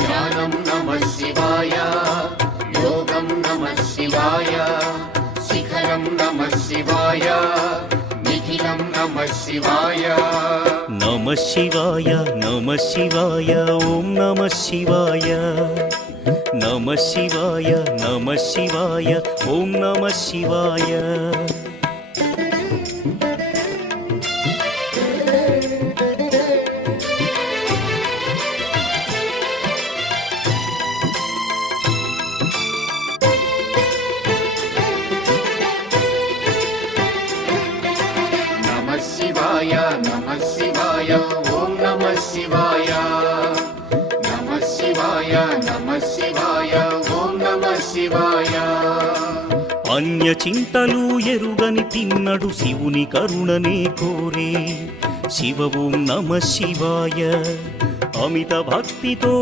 ध्यानं नमः शिवाय योगं नमः शिवाय शिखरं नमः शिवाय निखिलं नमः शिवाय नमः शिवाय ॐ नमः शिवाय नमः शिवाय ॐ नमः शिवाय नमः शिवाय ॐ नमः शिवाय नमः शिवाय ॐ नमः शिवाय अन्य చింతలు ఎరుగని తిన్నడు శివుని కరుణనే కోరే శివ ఓం నమః శివాయ అమిత భక్తితో